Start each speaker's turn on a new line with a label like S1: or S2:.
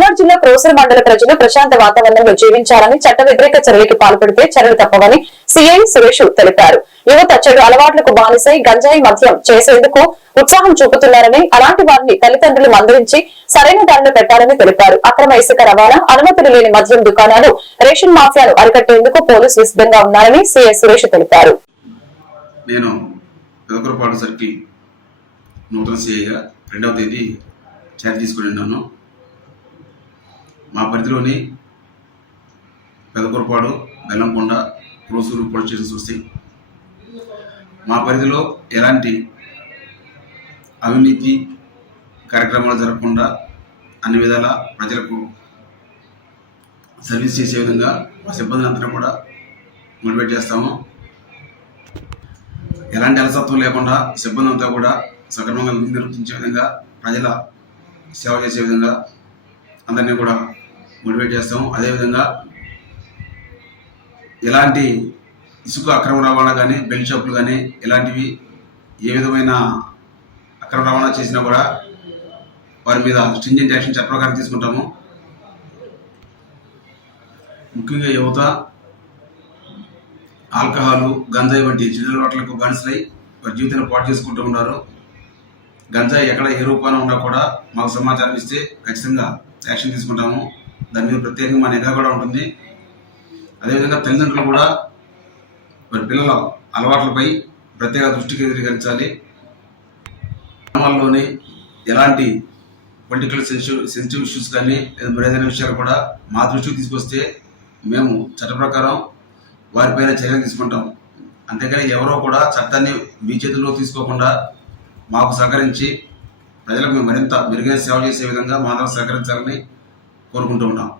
S1: పల్నాడు జిల్లా క్రోసర్ మండల ప్రజలు ప్రశాంత వాతావరణంలో జీవించాలని చట్ట వ్యతిరేక చర్యలకు పాల్పడితే చర్యలు తప్పవని సీఐ సురేష్ తెలిపారు. యువత చెడు అలవాట్లకు బానిసై గంజాయి మద్యం చేసేందుకు ఉత్సాహం చూపుతున్నారని అలాంటి వారిని తల్లిదండ్రులు మందరించి సరైన దారిలో పెట్టాలని తెలిపారు. అక్రమ ఇసుక రవాణా అనుమతులు లేని మద్యం దుకాణాలు రేషన్ మాఫియాను అరికట్టేందుకు పోలీసులు సిద్ధంగా ఉన్నారని సీఐ సురేష్ తెలిపారు.
S2: నేను పెదకురపాడు సర్కిల్ నూతన సిఐగా రెండవ తేదీ చేత తీసుకుని ఉన్నాను. మా పరిధిలోని పెదకురపాడు బెల్లంకొండ క్రోసూరు పోలీస్ స్టేషన్స్ వస్తాయి మా పరిధిలో ఎలాంటి అవినీతి కార్యక్రమాలు జరగకుండా అన్ని విధాల ప్రజలకు సర్వీస్ చేసే విధంగా మా సిబ్బందిని అంతా కూడా మోటివేట్ చేస్తాము. ఎలాంటి అలసత్వం లేకుండా సిబ్బంది అంతా కూడా సక్రమంగా నిర్వర్తించే విధంగా ప్రజల సేవ చేసే విధంగా అందరినీ కూడా మోటివేట్ చేస్తాము. అదేవిధంగా ఎలాంటి ఇసుక అక్రమ రవాణా కానీ బెల్ట్ షాపులు కానీ ఇలాంటివి ఏ విధమైన అక్రమ రవాణా చేసినా కూడా వారి మీద స్ట్రింజెంట్ యాక్షన్ చట్ట ప్రకారం తీసుకుంటాము. ముఖ్యంగా యువత ఆల్కహాలు గంజాయి వంటి చిన్న అలవాట్లకు బానిసలై వారి జీవితాన్ని పాటు చేసుకుంటూ ఉన్నారు. గంజాయి ఎక్కడ ఏ రూపాన ఉన్నా కూడా మాకు సమాచారం ఇస్తే ఖచ్చితంగా యాక్షన్ తీసుకుంటాము. దాని మీద ప్రత్యేకంగా మా నిఘా కూడా ఉంటుంది. అదేవిధంగా తల్లిదండ్రులు కూడా వారి పిల్లల అలవాట్లపై ప్రత్యేక దృష్టి కేంద్రీకరించాలి. గ్రామాల్లోని ఎలాంటి పొలిటికల్ సెన్సిటివ్ సెన్సిటివ్ ఇష్యూస్ కానీ లేదా మరి ఏదైనా విషయాలు కూడా మా దృష్టికి తీసుకొస్తే మేము చట్ట ప్రకారం వారిపైన చర్యలు తీసుకుంటాం. అంతేకాని ఎవరో కూడా చట్టాన్ని మీ చేతుల్లో తీసుకోకుండా మాకు సహకరించి ప్రజలకు మేము మరింత మెరుగైన సేవ చేసే విధంగా మా అందరం సహకరించాలని కోరుకుంటూ ఉన్నాం